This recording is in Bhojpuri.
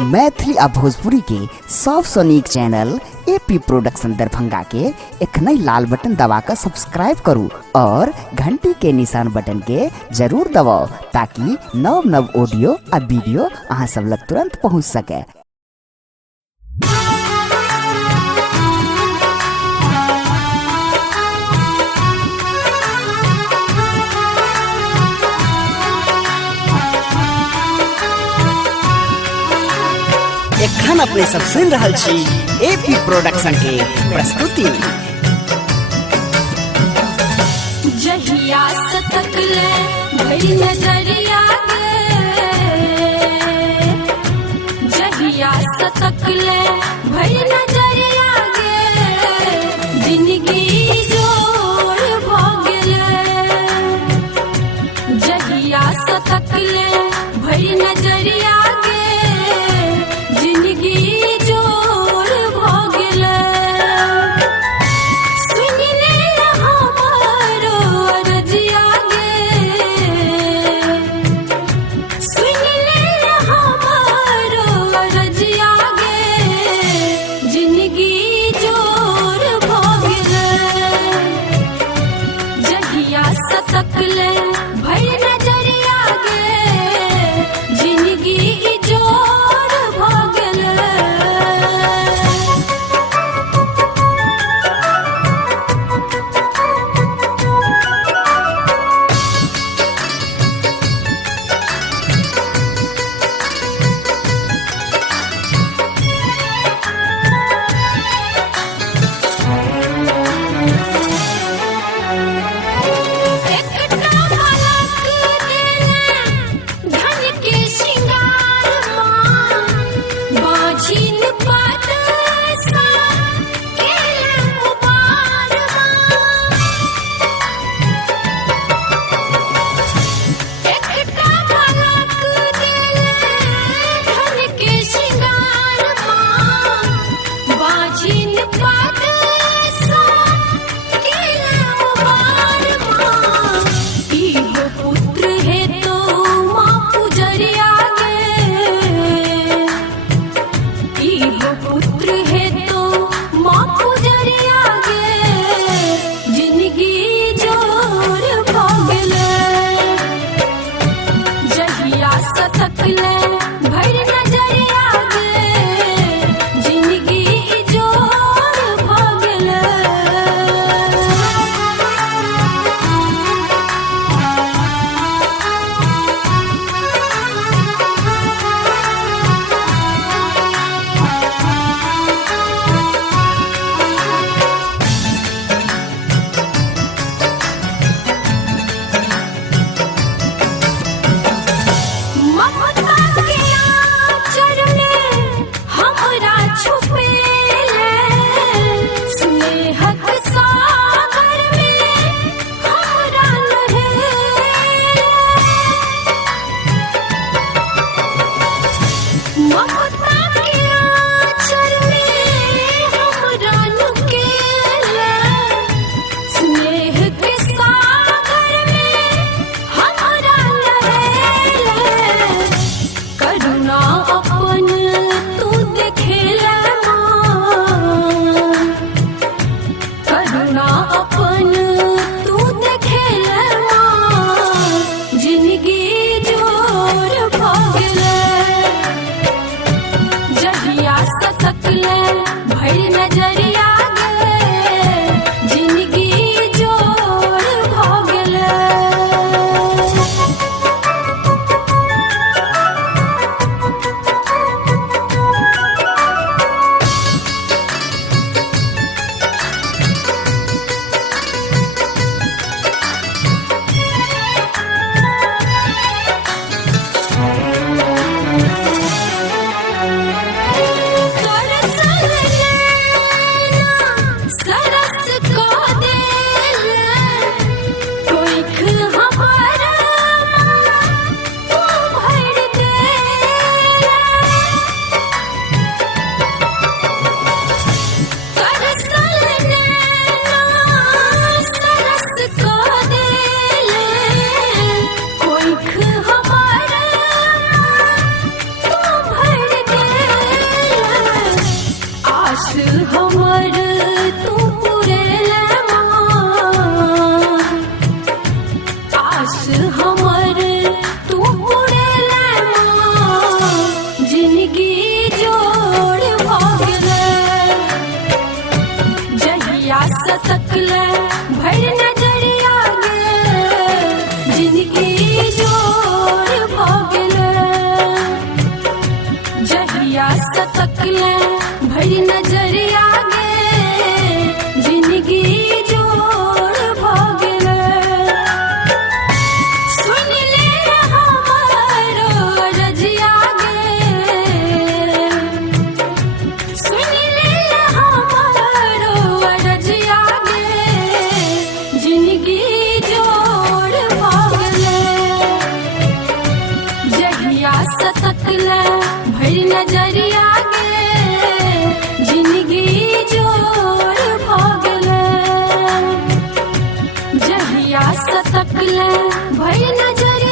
मैथिली आ भोजपुरी के सबसे नीक चैनल एपी प्रोडक्शन दरभंगा के एखनई लाल बटन दबाकर सब्सक्राइब करू और घंटी के निशान बटन के जरूर दबाओ ताकि नव नव ऑडियो आ वीडियो अहाँ सब लग तुरंत पहुंच सके। एखन अपने सब सुन रहल छी एपी प्रोडक्शन के प्रस्तुति। जहिया से तकले भई नजरिया गे, जहिया से तकले भई नजरिया गे, जिंदगी जोर भ गेले। जहिया से तकले भई नजरिया सतकले भरी नजरिया गे जिंदगी जोड़ भगले सुन ले हमारो रजिया गे सुन ले हमारो रजिया गे जिंदगी जोड़ भगले जहिया सतकले भरी नजरिया गे जिंदगी जोड़ भगले जहिया सतकले भरी नजरिया